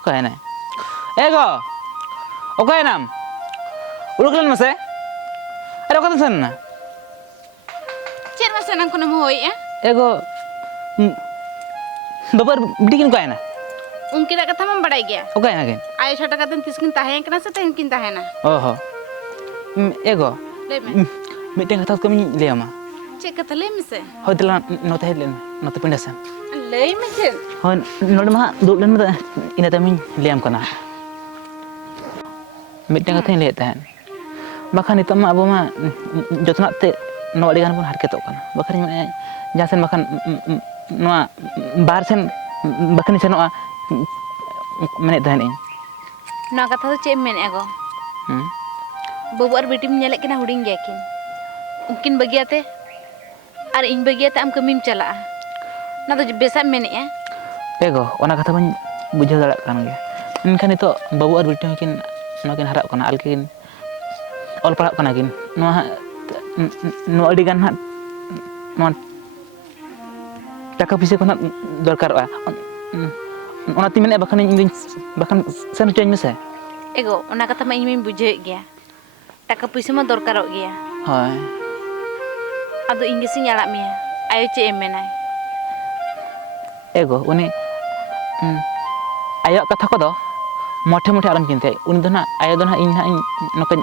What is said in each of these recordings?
Oke nih. Ego. Oke nam. Udah kalian mas? Ada kata sana? Cek masa nang kuna mohoi ya? Ego. Bapak bikin kau na? Mungkin ada kata membarai gaya. Oke na kan? Ayo cerita kata tiskin tahen kena setahun kin tahena. Oh. Ego. Leme. Meeting kata kami lihat mah. Cek kata leme se. Hoi telan note headline note pendasan. Leme cek. Hoi note mah dulu mah ini tapi liam kena. Meeting kata ini lihat tahan. Bahkan itu mah abu mah jatuh nak te no adegan pun harketok kan. Bahkan ini jasen bahkan no bar sen bahkan ini seno menet tahan ini. Nah kata tu cek men ego. Babu ar betim nyelek kena huding gaya kin. Mungkin bagiate. Ar in bagiate am kemim cala. Nah tu biasa men ya. Ego, ona kata pun bujau galak kan gaya. Mungkin itu babu ar betim makin harap kena alkin. Ol parap kena kin. No adegan hat. No taka bisa kena dorkar ona timen bahkan ini bahkan sen change mese. Ego, ona kata mah ingin bujau gaya. Taka puisi mah dorkarok gaya. Hai. Ado Inggris nyalak mia. Ayo cek menai. Ego, uni ayo kata ko do mote alam cinta. Uni do na ayo do na ini nokan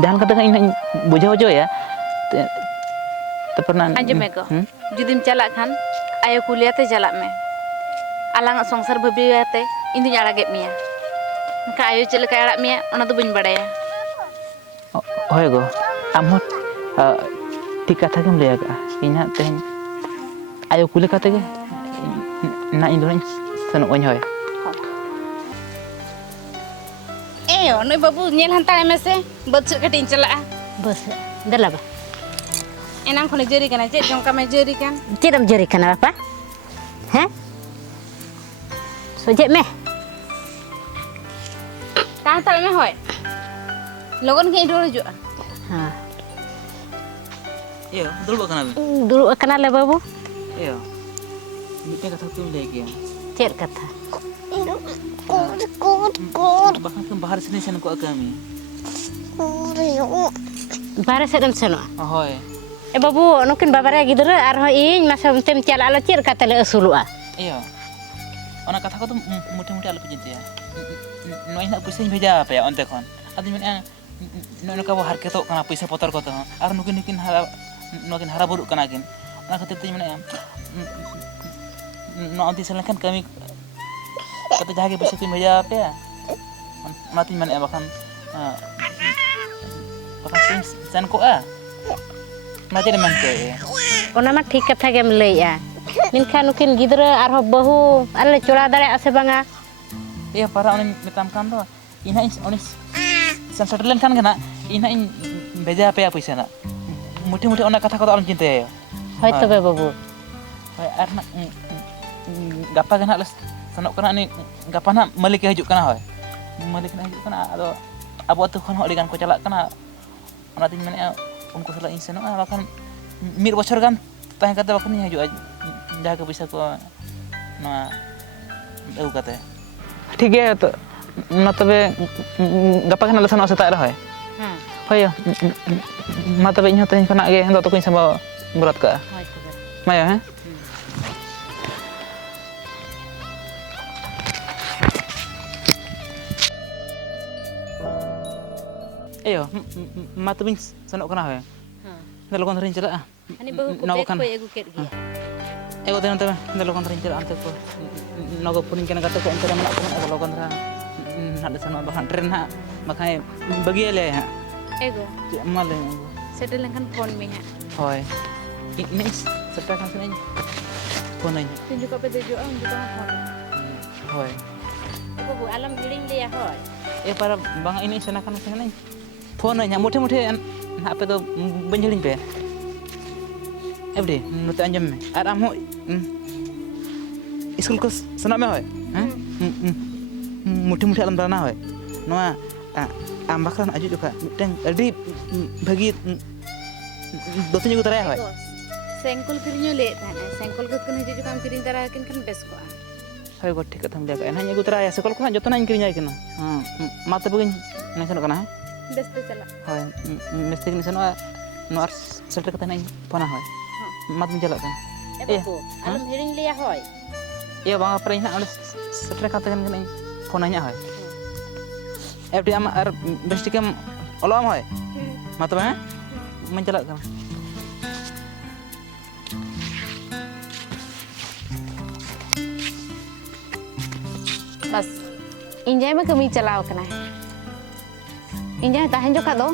dan kata kan ini bujo ya. Tepernan. Anjum ego. Judim calak kan, ayo kuliah te jalak me. Alang songsar babi te, ini nyalak get mia. Maka ayo cek leka alak mia, ona tu bun badaya. Oh ego, amot tiga kata kem lihat inya teh ayo kuliah kata ke na Indonesia senuk onyoy. Eyo, noi babu nyel hantar mese, bocor katin calak. Bos, dah lah, Pak. Enam kone jeri kan aja, jongka me jeri kan. Tidak jeri kan apa? Hah? Sojek meh? Kah tak me hoy. Logon ke idol juga. Ha. Iya, dulu bukan abi. Dulu kenal lah babu? Iya. Ini kata tu lagi ya. Cek kata. Bahkan ke bahar sini sen ko kami. Bara sedang seno. Ahoy. Babu, nukin babara gidura arho in masa tem cala ala cek kata le usulua. Iya. Ona kata ko tu muti ala pejit ya. Noi nak pusing beja apa ya onte kon. Adi men no ka bahar ketok kana pisa potor ko to. Ar nukin hara buruk kana kin. Ona kata tu men no anti selakan kami kata jaga pisa tu beja apa ya. Mati men bahkan sen ko Macam mana ke? Ona mah ठीक kata gem lay ya. Minkan nukin gidura arho bahu alle cola dare ase banga. Iya para orang mitam kan tu. Ina onis sensorlen kan kena. Ina beja apa ya puisi nak. Muti ona kata alam cinta ya. Hoi tu babu. Hoi arna gapa kena les sanok kena ni gapa nak malik hijuk kena hoi. Malik kena hijuk kena ado abu tu kan hok dengan ko calak kena. Ona tin mana unko salah insan bahkan mir bocor kan tanya kata bahkan ni hijuk jaga bisa ko na eu kata. ठीक है तो ना तबे गपा कना लसन सेता रह होय मा तबे इन तहिन खना गे तो कोइन संभव बरत का Hoi tu babu. माया है एयो मा तबे सनok kana होय लोगन धरिन चला Ani bahu ko ko egu ket gi. ego den tebe लोगन धरिन चला अंते को नगो पुरिन kena kata ko ente mana ko लोगन धरा nak sana bahkan tren ha makanya bagi le ha Ego, male settle lengkan phone me ha. hoy ini serta kan sini phone aja Tunjuk apa tuju am di tengah phone. hoy Babu alam giling dia hoi. para bang ini sana kan sini phone aja mote apa tu benjelin pe every nute anjam me ar amo school को सना में होय हैं मुठी alam dana hoy noa am bakran aju juga miteng adi bagi dotu nyugu taraya hoy सेंकुल किरियो ले थाने सेंकुल को कन हिजु काम किरिन तारा किन कन बेस को हय गो ठीक कथाम जागा एना ᱧ ᱟᱹᱜᱩ ᱛᱚᱨᱟᱭᱟ ᱥᱮᱠᱚᱞ ᱠᱷᱚᱱᱟᱜ ᱡᱚᱛᱚᱱᱟᱜ ᱤᱧ ᱠᱤᱨᱤᱧᱟᱭ ᱠᱟᱱᱟ ᱢᱟ ᱛᱚᱵᱮ ᱤᱧ ᱥᱮᱱᱚᱜ ᱠᱟᱱᱟ बेस ते चला ᱦᱳᱭ ᱢᱮᱥᱛᱮ ᱜᱤᱧ ᱥᱮᱱᱚᱜᱼᱟ ᱱᱚᱣᱟ ᱥᱮᱴᱮᱨ ᱠᱟᱛᱮ ᱱᱟᱧ ᱯᱷᱳᱱᱟ ᱦᱳᱭ ᱢᱟ ᱛᱚᱵᱮᱧ ᱪᱟᱞᱟᱜ ᱠᱟᱱᱟ ए बाबू आलम हिड़िन लिया होय ᱤᱭᱟᱹ ᱵᱟᱝ ᱯᱟᱨᱮ ᱤᱧ ᱦᱟᱸᱜ ᱚᱸᱰᱮ ᱥᱮᱴᱮर ᱠᱟᱛᱮ ᱜᱟᱱ ᱯᱷᱳᱱᱟᱧᱟ ᱦᱳᱭ ᱮᱯᱴᱤ ᱟᱢ ᱟᱨ ᱵᱮᱥᱴᱤᱠᱮᱢ ᱚᱞᱚᱜ ᱟᱢ ᱦᱳᱭ ᱢᱟ ᱛᱚᱵᱮ ᱦᱮᱸ ᱢᱟᱧ ᱪᱟᱞᱟᱜ ᱠᱟᱱᱟ बस इंजाय में कमी चलाव कना इंजाय ताहन जोखा दो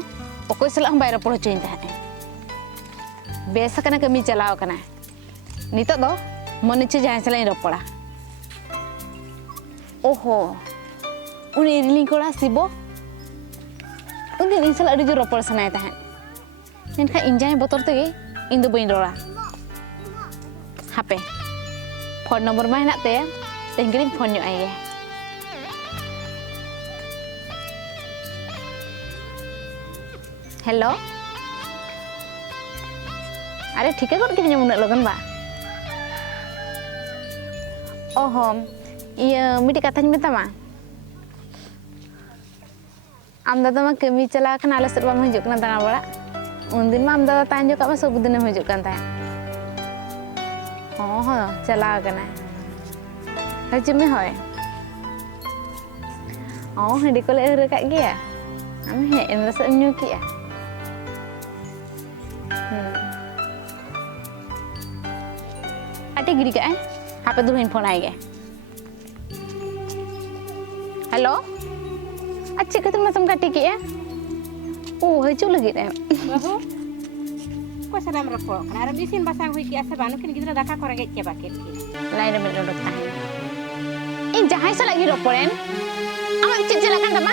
ओकोय सला हम बाय रपड़ होचोइन ताहने बेस कना कमी चलाव कना नितो दो मन इच्छा जाय सला रपड़ा ओहो उनी रिलिंग कोड़ा सिबो उन दिन सला अडी जो रपड़ सनाय ताहन मेनखा इंजाय बोतर तेगे इन दो बइन रोड़ा हापे फोन नंबर मा हेना ते तेंगरिन फोन ᱧᱚᱜ आइए हेलो अरे ठीक है कौन कितने मुन्ना लगन बा ओहो ये मिट्टी कथा नहीं बता माँ आम दादा माँ कमी चला कर नाले से बाम हिजुक ना दाना बड़ा उन दिन माँ आम दादा तांजो का माँ सब दिन में हिजुक kan ताया ओहो चला करना हज में होय oh hindi ko leh rekat gya am he en rasa nyu kia ate giri ka hape dulu phone ai ge hello अच्छा कतम ना समकाटी किया ओ हजू लगी रे बाबू को सलाम रखो खाना बिसिन बासांग हुई किया से बानु किन गिदरा दाका करे गे के बाके लाइन में रोड था इन जहां से लगी रोपड़ेन आमा चेक जलाkan तमा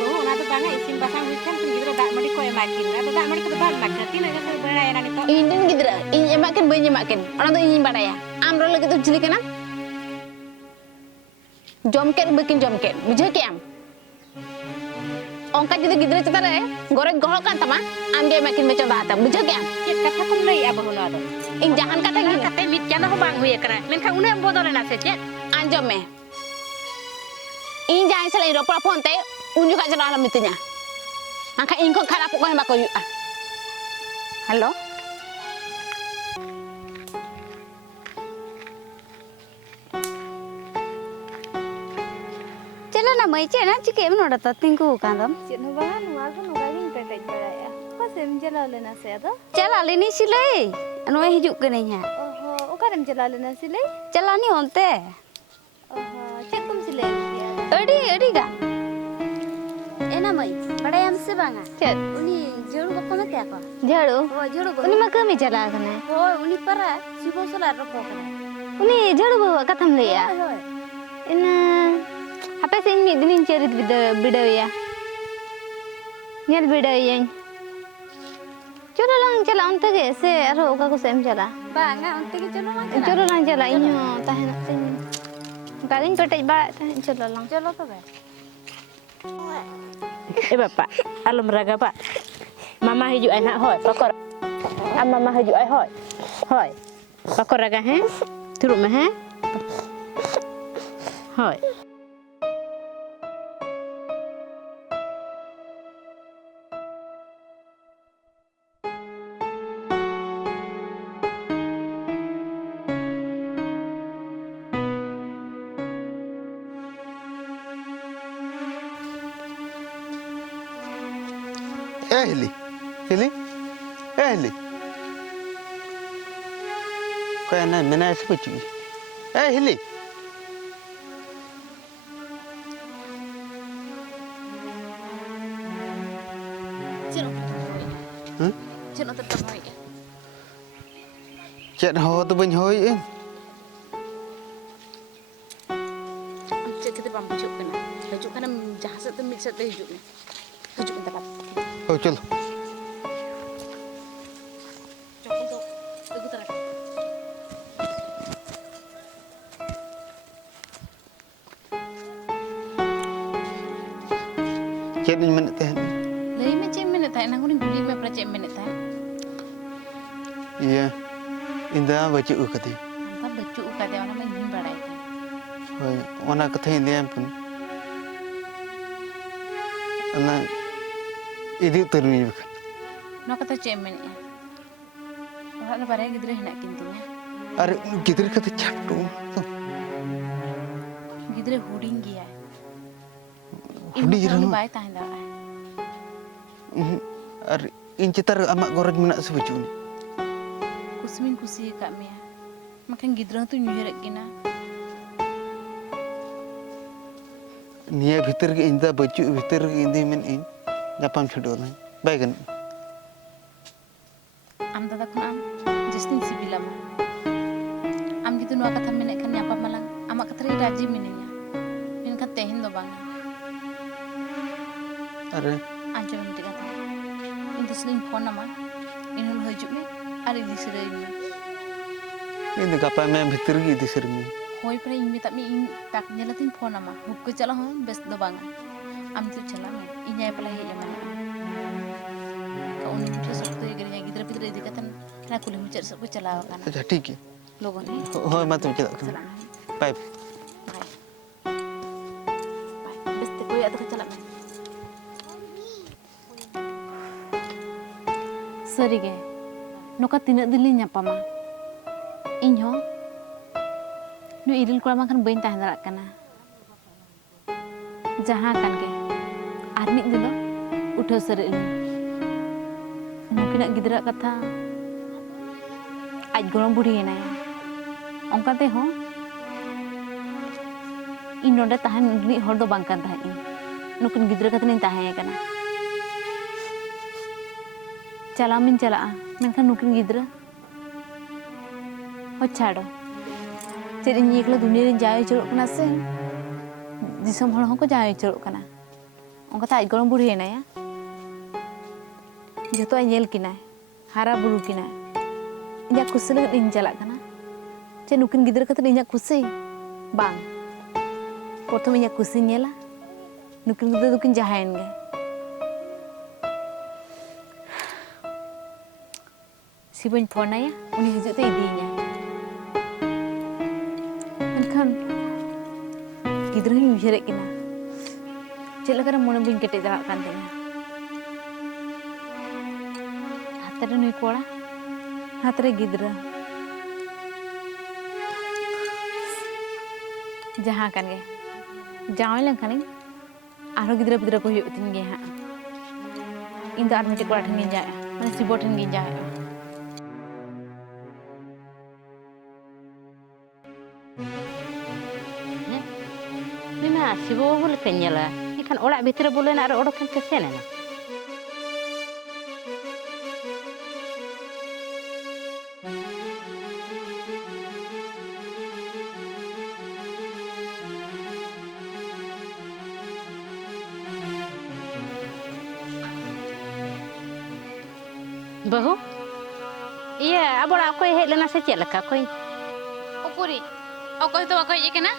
बाबू ना तो बांगा इसिन बासांग हुई kan किन गिदरा dak madi ko emakin ada dak madi ko bal nak tin aja se beraya na nito indin gidra in emakin bayi emakin ona do in badaya amro lagi tu jeli kana jomket bikin jomket bujhe ke am ongka jadi gidra cetar re goreng gohol kan tama am ge makin meco bahata bujhe ke am chet kata kum lei abahu na do in jangan kata gini kata mit jana ho bang huye kana menkhan une bodole na se chet anjom me in jangan selain ropra phone te unju ka jana alam itunya angka in ko kharap ko hamba ko yu halo चला ना मैं चेना चिके में नोड़ा तो Tinku कांदम Cik Nubahan, aku nugarin petek beraya. Kau sem jalan lena saya tu? चला लेनी सिले anu hijuk ke ni ha Oh, ukaram jalan lena silai? चला ni onte Oh, cik kum silai dia. adi ga Enak mai, berayam sebanga. chet Uni juru bapa mati aku. jadu Oh, juru bapa. uni ma kami jala kana Oh, uni para sibo solar rokok kan. uni jadu bawa katam le ya Hoi. ina apa sih ini dinin cerit bida ya nyal bida ya coba lang cala onte ge se aro oka ko sem cala Banga, unti ke juru mana? coba lang cala inyo tahan tin galing petai ba tahan coba lang Jolo tu ber. bapak alum raga pak mama hiju ai nak hoi pakor mama hiju ai hoi pakor raga he turut mah he hoi Hili. Kau yang mana siapa cuci? Hili. चलो तो तब होई Cik dah tu banyak hoi. cek kita bam hijuk kana jaha se te mit se te hijuk ni hijuk tempat Oh, cul. cokol to aku tara Cik ni mana teh? lei me cek minit ta na guni guli me pra cek minit ta Iya. इंदा बच्चू कदी Anta baju ukade ona ma ing barai ke. होय ओना कथा इंदा पुन अना इदी तरमी बखन No kata cem mennya. Orang barai gidre hinak kintinya. अरे गिदर कथा छाटू Gidre huding gya. Hoodie Ini रहो baik tahan dah. अरे इन चितर अमाक गरज मेना से बच्चू Kusmin kusi kak mia. Makan gidre tu nyuhirak kina. निया भीतर के इंदा बच्चू भीतर के इंदी में इन जापान छुड़ो ना बैगन Am tata kun am justin sibilama. Am gitu nuwa kata menek kan nyapa malang. Amak katri raji menenya. Menkan tehin do bang. अरे Anjom nanti kata. Inti seling phone nama. Inul hajuk me. Ari disuruh me. इन गपा में भीतर के इदी सरमी Hoi pernah ing minta mi ing tak nyelatin phone nama. Hukku cala hon bes do bang. Am tu cala me. Inya pala he mana. Kau ni mungkin sabtu ya gerinya gidra pidra di katan. Kena kulit muncul sabtu cala kan. अच्छा ठीक है Logon ni. होय मा तुम चला Cala. Bye Bye. Bye. Bes te koi ada cala me. Sarige. Noka tinak dili nyapama. Inyo. Nu iril kura makan bain tahan darat kana. Jaha kan ke. Armik dilo. Uthau sare ini. Mungkin nak gidra kata. Aj gorong budi na ya. Ongka te ho. In nonda tahan ni hor do bang kan tahan in. Nukin gidra kata ni tahan ya kana. Calamin calaa. Menkan nukin gidra. Ho chado. Ced ini kalau dunia ni jaya ceruk kena se. Disam hor hongko jaya ceruk kena. Ongka ta aj gorong budi na ya. Joto ay nyel kina. Hara buru kina. Inya kusi lagi ing jalak kana. Ced nukin gidra kata inya kusi. Bang. Prothom inya kusi nyela. Nukin gidra nukin jahain ge. Si boin phone ya, uni hijuk te idinya. Kan gidra ni ujarek kina. Ced lagi mona boin kete jalak kan tenya. Hatare nui kora. Hatare gidra. Jaha kan ge. Jawai lang kaning. Aro gidra pidra ko huyuk tin ge ha. Inda ar mite kora thangin jaya. Mane si botin ge jaya. Nina si bawa boleh kenyala. Ini kan orang bitir boleh nak orang kan kesian na. Bahu? Iya, abang aku hej lena secet leka koi. Ukuri. Okoy to bakoy je kana?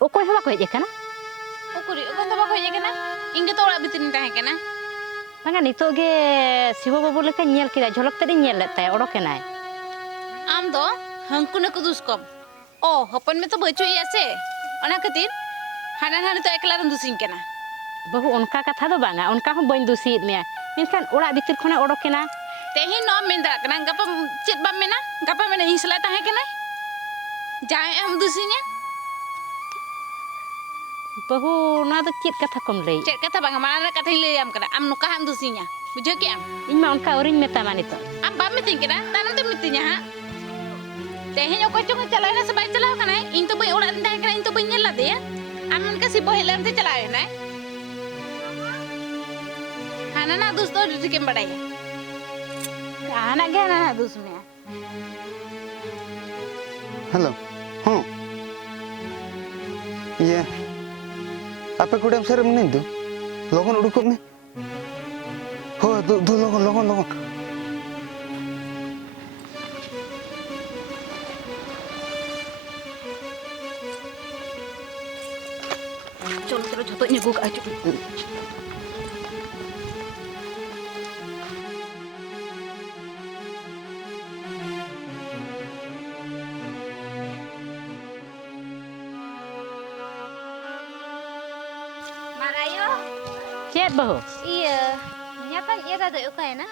Okoi haba ko hej kana? Ukuri. Okoy to bakoy je kana? Inge to orak bitin tahen kana. Banga nito ge sibo babu leka nyel kira jolok tadi nyel let tay orok kenai. Am do hangku na kudus kom. Oh, hopon me to bacu iya se. Ona khatir hanan hanan to ekla ran dusin kana. Bahu onka katha do banga, onka hon bain dusit mea. Minkan orak bitir khona orok kena. Tehin no mendra kana gapa cit bam mena? Gapa mena insla tahen kana? Jai am dusinya. Bahu na do cit katha kom lei. Cit kata bang mana kata ile am kana. Am nuka am dusinya. Bujo ki am. Inma onka oring meta manito. Am bam mitin kana. Tanam to mitinya ha. Tehin okoy chong chalai na sabai chalao kana. In to bai orak tahen kana in to bai nyel la de ya. Am unka si boh lam te chalao na. Hana na dus to dikem badai. Anak ge na dus me. Hello हाँ ये आपे कुड़े sir मने दो लोगन उड़को में हो दो लोगन लोगन लोगन Cholo cholo joto nyeguk aju. Cek bahu. Iya. Nyatanya ia dah dek okay na.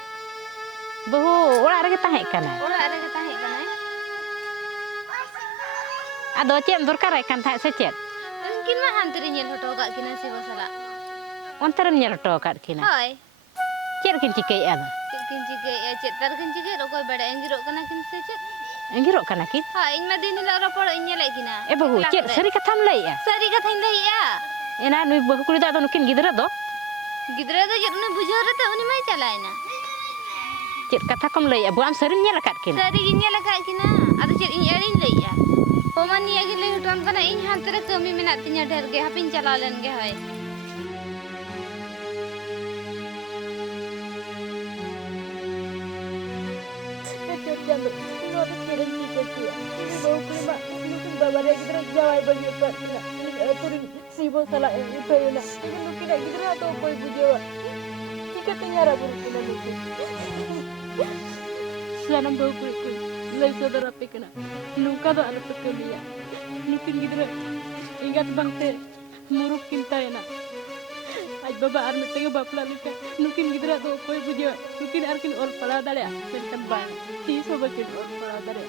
Bahu orang lagi tahan kana. Orang ada kita hek kan eh. Ado cek dorkar kan tahan secet. Mungkin mah hantiri nyel hoto kak kina si bosala. Ontaran nyel to kat kina. Hai. Cek kin cikai ada. Cik kin ciga ya cik tar kin ciga rokoi bada enggirok kana kin se cik. Enggirok kana kin. Ha ing ma dini la ropor ing nyelek kina. Bahu cek seri katam lay ya. Sari kathain lay ya. Ena nui bahu kuli ado nukin gidra do. Gidra do cik uni bujur rata uni mai calaina. Cek kata kom lay ya. Bu am seri nyel kat kina. Sari gin nyelek kak kina. Ado cik ing erin lay ya. Paman niya gin lay hutan kana ing hantere kami menak tinya der ge hapin calalen ge hai. Sanam bau kulit kulit, lay saudara pekena, nuka do anak pekelia, nukin gidra, ingat bangte, muruk kintayana. Aj baba arme tega bapla luka, nukin gidra do koi bujo, nukin arkin ol pala dalya, senkan bang, ti sobakin ol pala dalya.